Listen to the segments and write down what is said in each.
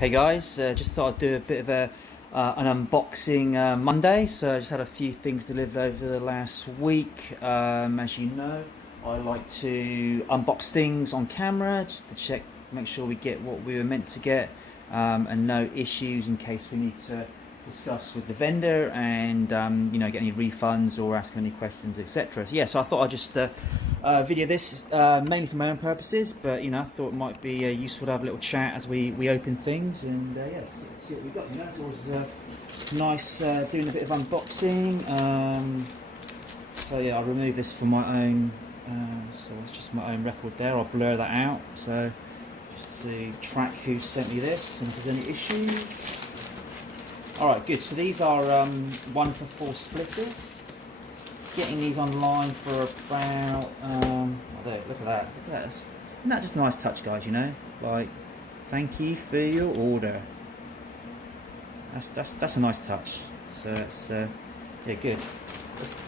Hey guys, just thought I'd do a bit of an unboxing Monday. So I just had a few things delivered over the last week. As you know, I like to unbox things on camera just to check, make sure we get what we were meant to get, and no issues in case we need to discuss with the vendor and get any refunds or ask any questions, etc. So, yeah, so I thought I'd just video this mainly for my own purposes, but I thought it might be useful to have a little chat as we open things and see what we got. It's always nice doing a bit of unboxing. So yeah, I'll remove this for my own. So it's just my own record there. I'll blur that out. So just to track who sent me this and if there's any issues. Alright, good. So these are 1-for-4 splitters. Getting these online for about, look at that. Isn't that just a nice touch, guys, Like, thank you for your order. That's a nice touch. So it's, yeah, good.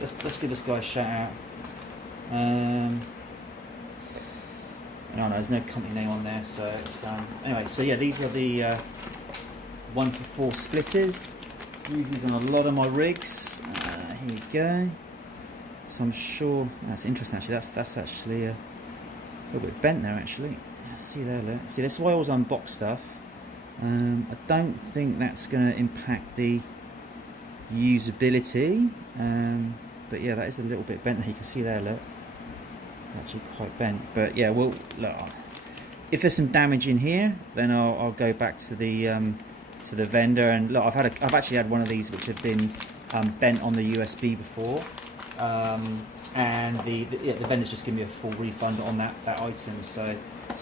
Let's give this guy a shout out. No, there's no company name on there, so it's, anyway, so yeah, these are the 1-for-4 splitters. Use these on a lot of my rigs. Here we go. So I'm sure that's interesting. Actually, that's actually a little bit bent there. Actually, see there. Look. See, this is why I always unbox stuff. I don't think that's going to impact the usability. But yeah, that is a little bit bent. You can see there. Look, it's actually quite bent. But yeah, well, look. If there's some damage in here, then I'll go back to the vendor. And look, I've actually had one of these which have been bent on the USB before. And the vendor's just give me a full refund on that item. So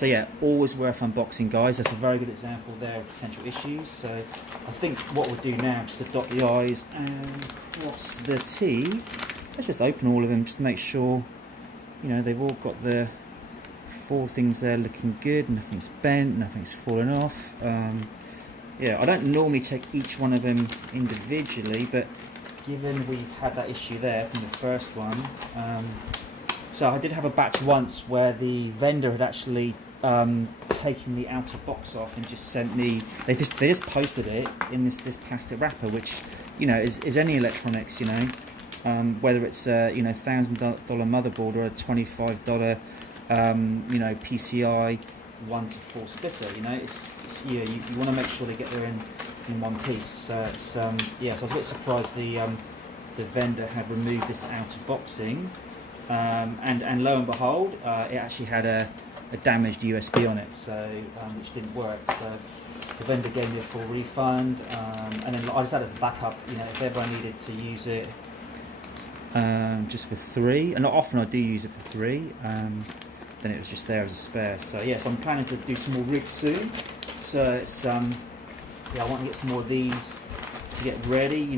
yeah, always worth unboxing, guys. That's a very good example there of potential issues. So I think what we'll do now, just to dot the I's and cross the T's, let's just open all of them just to make sure they've all got the 4 things there looking good. Nothing's bent, nothing's fallen off. Yeah, I don't normally check each one of them individually, but given we've had that issue there from the first one, so I did have a batch once where the vendor had actually taken the outer box off and just sent me. They just posted it in this plastic wrapper, which is any electronics, whether it's $1,000 motherboard or a $25 PCIE 1-to-4 splitter. It's you want to make sure they get there in one piece. So it's yeah. So I was a bit surprised the vendor had removed this outer boxing, and lo and behold, it actually had a damaged USB on it, so which didn't work. So the vendor gave me a full refund, and then I just had it as a backup. If ever I needed to use it, just for 3, and not often I do use it for 3. Then it was just there as a spare. So yes, I'm planning to do some more rigs soon. So it's yeah, I want to get some more of these to get ready.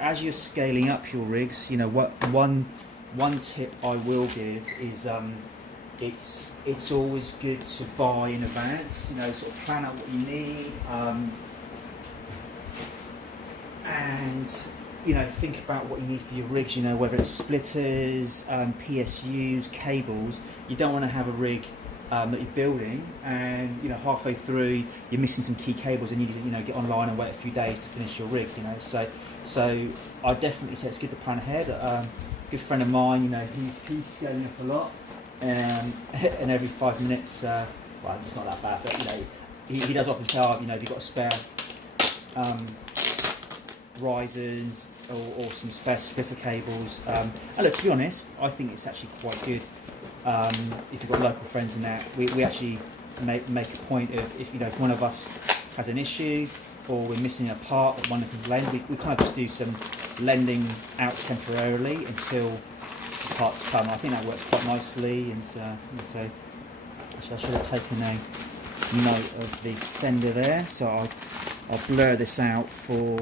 As you're scaling up your rigs, one tip I will give is it's always good to buy in advance. Sort of plan out what you need, and think about what you need for your rigs, whether it's splitters, PSUs, cables. You don't want to have a rig that you're building and halfway through you're missing some key cables and you need to get online and wait a few days to finish your rig. So I definitely say it's good to plan ahead. A good friend of mine, he's scaling up a lot, and every 5 minutes, well, it's not that bad, but he does often say, have you got a spare risers or some spare splitter cables? And look, to be honest, I think it's actually quite good if you've got local friends in that. We actually make a point of, if one of us has an issue or we're missing a part that one of them can lend, we kind of just do some lending out temporarily until the parts come. I think that works quite nicely, and so actually I should have taken a note of the sender there, so I'll blur this out for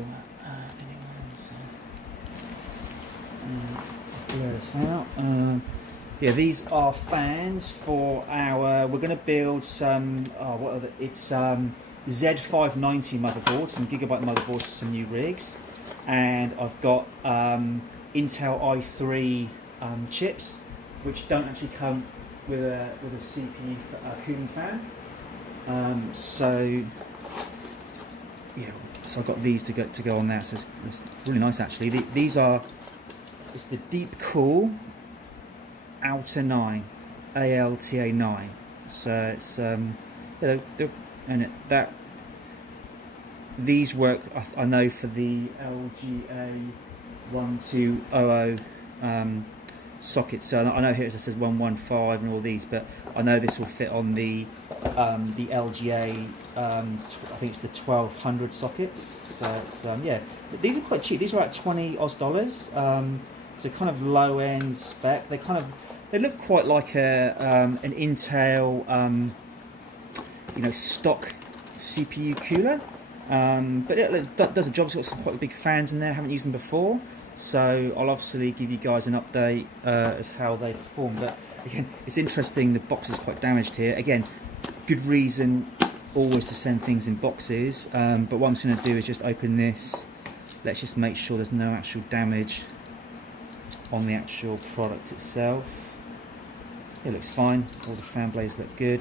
blur this out. Yeah, these are fans for our. We're going to build some. It's Z590 motherboards, some gigabyte motherboards, some new rigs, and I've got Intel i3 chips, which don't actually come with a CPU cooling fan. So yeah, so I've got these to go on there. So it's really nice actually. These are, it's the Deep Cool Alta 9, ALTA 9. So it's that these work. I know for the LGA 1200 sockets. So I know here it says 115 and all these, but I know this will fit on the LGA. I think it's the 1200 sockets. So it's yeah, but these are quite cheap. These are like $20 Oz. So kind of low end spec. They look quite like an Intel stock CPU cooler. But it does a job. It's got some quite big fans in there. I haven't used them before, so I'll obviously give you guys an update as how they perform. But again, it's interesting. The box is quite damaged here. Again, good reason always to send things in boxes. But what I'm just going to do is just open this. Let's just make sure there's no actual damage on the actual product itself. It looks fine. All the fan blades look good.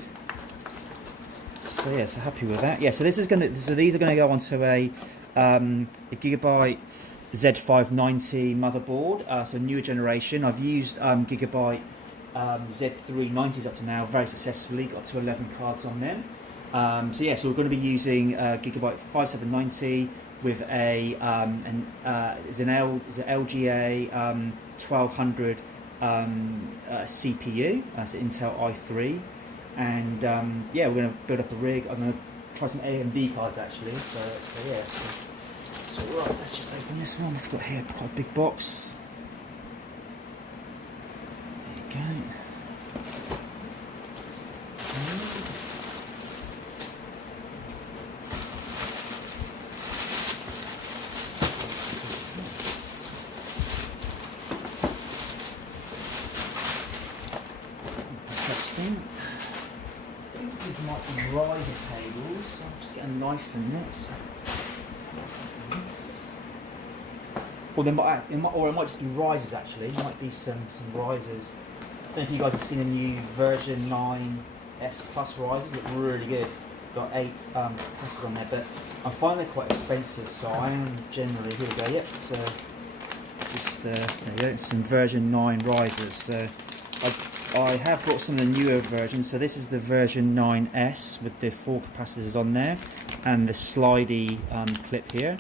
So yeah, so happy with that. Yeah, so these are going to go onto a Gigabyte Z590 motherboard, so newer generation. I've used Gigabyte Z390s up to now very successfully. Got to 11 cards on them. So yeah, so we're going to be using Gigabyte 5790 with a LGA 1200 CPU. That's an Intel i3. And yeah, we're going to build up a rig. I'm going to try some AMD cards actually. So yeah. So right, let's just open this one. I've got here quite a big box. There you go. Interesting. These might be riser cables. I'll just get a knife from this. Or it might just be risers actually. It might be some risers. I don't know if you guys have seen the new version 9 S Plus risers. Look really good. Got 8 compressors on there, but I find they're quite expensive. So I am generally here we go. Yep. So just there you go. Some version 9 risers. So I have brought some of the newer versions. So this is the version 9S with the 4 capacitors on there and the slidey clip here.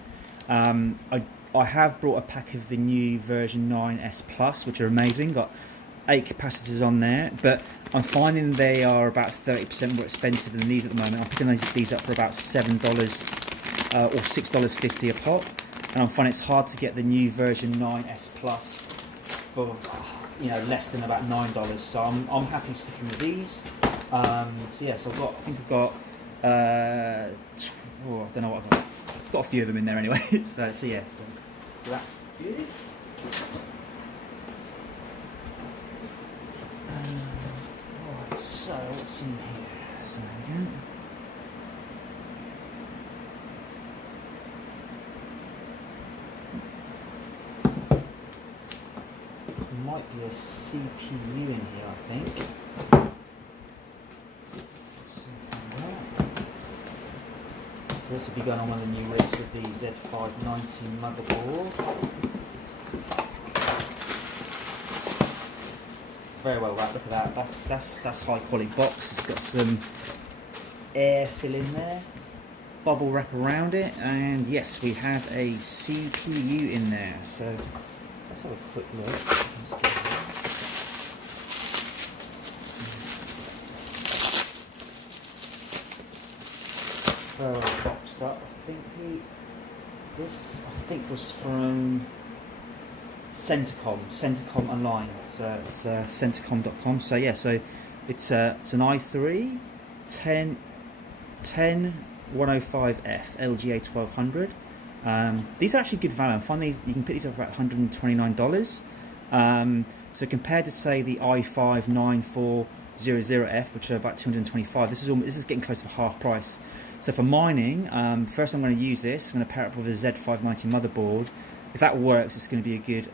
I have brought a pack of the new version 9S Plus, which are amazing. Got 8 capacitors on there, but I'm finding they are about 30% more expensive than these at the moment. I'm picking these up for about $7 or $6.50 a pop, and I'm finding it's hard to get the new version 9S Plus for less than about $9. So I'm happy sticking with these. So yeah, so I think I've got I don't know what I've got. I've got a few of them in there anyway. so yeah, so that's good. Right, so what's in here? So again. Might be a CPU in here, I think. So this will be going on one of the new rigs with the Z590 motherboard. Very well wrapped. Look at that. That's high quality box. It's got some air fill in there, bubble wrap around it, and yes, we have a CPU in there. So let's have a quick look. Very well boxed up. This was from Centacom Online. So it's centacom.com. So yeah, so it's an i3 10105F LGA 1200. These are actually good value. I find these, you can pick these up for about $129. So compared to say the i5 9400F, which are about $225, this is getting close to half price. So for mining, first I'm going to use this. I'm going to pair it up with a Z590 motherboard. If that works, it's going to be a good.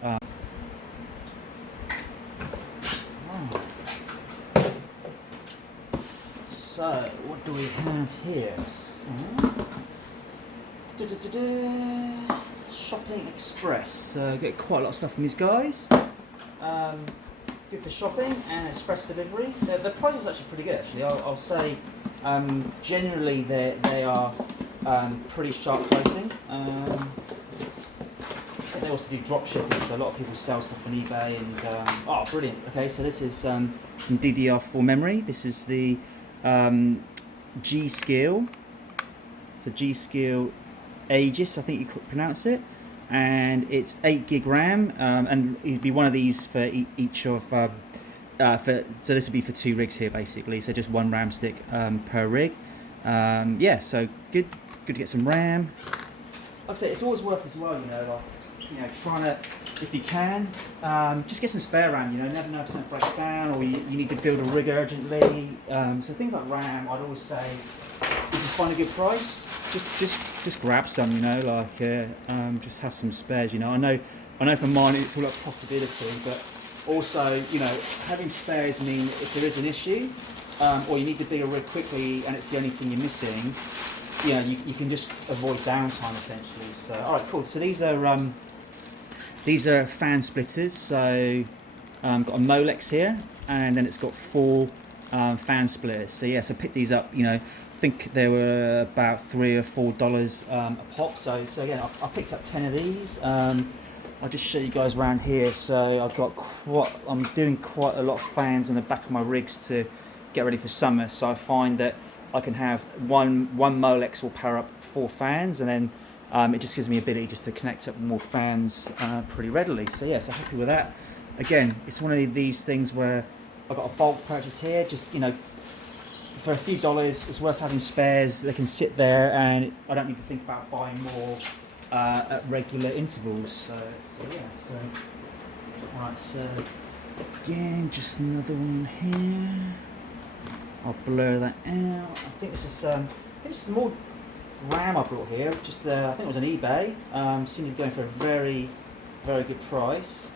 So what do we have here? So, Shopping Express. Get quite a lot of stuff from these guys. Good for shopping and express delivery. The price is actually pretty good. Actually, I'll say generally they are pretty sharp pricing. They also do drop shipping, so a lot of people sell stuff on eBay. And oh, brilliant! Okay, so this is some DDR4 memory. This is the G-Skill. So G-Skill Aegis, I think you could pronounce it, and it's 8 gig RAM, and it'd be one of these for each of. So this would be for 2 rigs here, basically. So just 1 RAM stick per rig. Yeah, so good to get some RAM. Like I say, it's always worth as well, trying to, if you can, just get some spare RAM. Never know if something breaks down or you need to build a rig urgently. So things like RAM, I'd always say, if you find a good price, just grab some. Just have some spares. I know for mine it's all about profitability, but also having spares mean if there is an issue or you need to build a rig quickly and it's the only thing you're missing, you can just avoid downtime essentially. So all right, cool. So these are fan splitters. So got a Molex here, and then it's got 4 fan splitters. So yeah, so pick these up. I think they were about $3 or $4 a pop. So again, I picked up 10 of these. I'll just show you guys around here. So I'm doing quite a lot of fans on the back of my rigs to get ready for summer. So I find that I can have one Molex will power up 4 fans, and then it just gives me ability just to connect up more fans pretty readily. So yeah, so happy with that. Again, it's one of these things where I've got a bulk purchase here. Just for a few dollars, it's worth having spares. They can sit there, and I don't need to think about buying more at regular intervals. So alright. So again, just another one here. I'll blur that out. I think this is more RAM I brought here. Just I think it was on eBay. Seemed to be going for a very, very good price.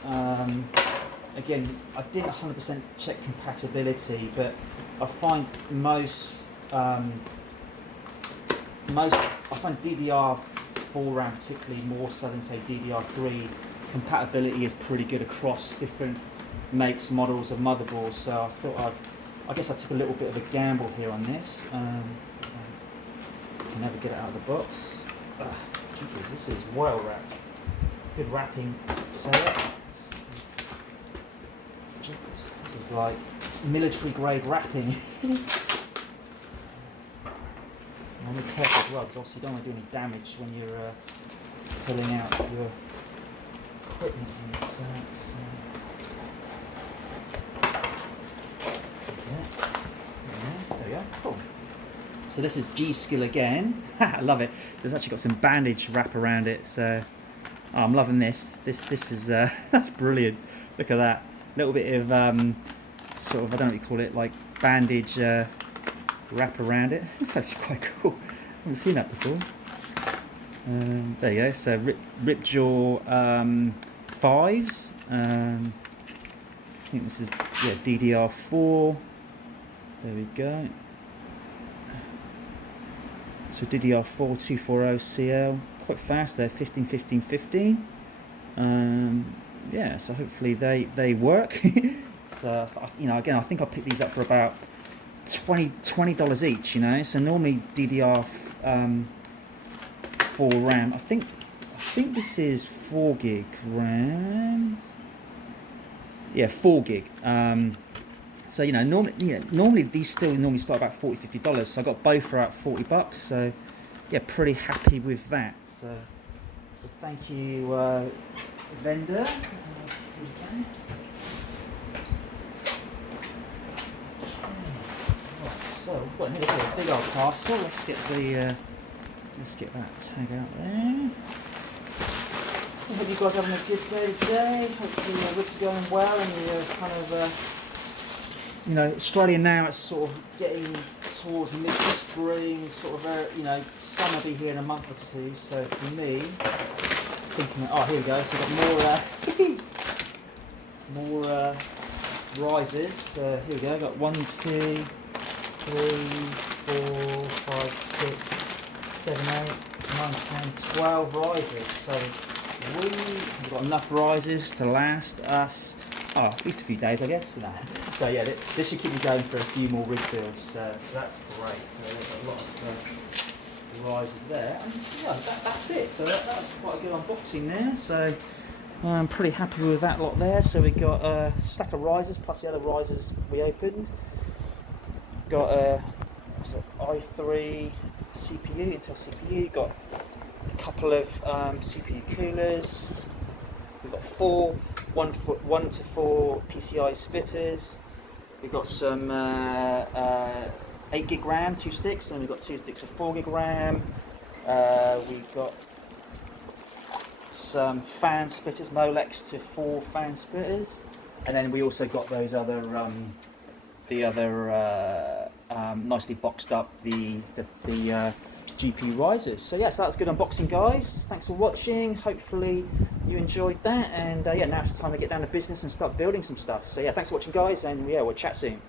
Again, I didn't 100% check compatibility, but I find most I find DDR4 RAM particularly more so than say DDR3 compatibility is pretty good across different makes, models of motherboards. So I thought I guess I took a little bit of a gamble here on this. I can never get it out of the box. Geez, this is well wrapped. Good wrapping setup. This is like military grade wrapping. And be careful as well, because obviously you don't want to do any damage when you're pulling out your equipment. There we go. Cool. So this is G-Skill again. I love it. There's actually got some bandage wrap around it. So I'm loving this. This is that's brilliant. Look at that. Little bit of sort of, I don't know what you call it, like bandage wrap around it. It's actually quite cool. I haven't seen that before. There you go. So Ripjaw 5s. I think this is DDR4. There we go. So DDR4 240CL, quite fast there, 15, 15, 15. Yeah, so hopefully they work. So again, I think I picked these up for about $20 each. So normally DDR4 RAM. I think this is 4 gig RAM. Yeah, 4 gig. So normally these still start about $40-50. So I got both for about $40. So yeah, pretty happy with that. So thank you, vendor. So we've got here a big old parcel. Let's get that tag out there. I hope you guys are having a good day today. Hopefully your rigs are going well, and you're kind of Australia now, it's sort of getting towards mid-spring, sort of, summer will be here in a month or two. So for me, thinking, oh, here we go. So we've got more risers. Here we go. Got 1, 2, 3, 4, 5, 6, 7, 8, 9, 10, 12 risers. So we've got enough risers to last us, at least a few days, I guess. No. So yeah, this should keep me going for a few more rig builds. So that's great. So there's a lot of risers there. And yeah, that's it. So that was quite a good unboxing there. So I'm pretty happy with that lot there. So we got a stack of risers plus the other risers we opened. Got a i3 CPU, Intel CPU. Got a couple of CPU coolers. We've got 1 to 4 PCIe splitters. We've got some 8 gig RAM, 2 sticks, and we've got 2 sticks of 4 gig RAM. We've got some fan splitters, Molex to 4 fan splitters, and then we also got those other nicely boxed up the GPU risers. So yes, that was a good unboxing, guys. Thanks for watching. Hopefully you enjoyed that, and yeah, now it's time to get down to business and start building some stuff. So yeah, thanks for watching, guys, and yeah, we'll chat soon.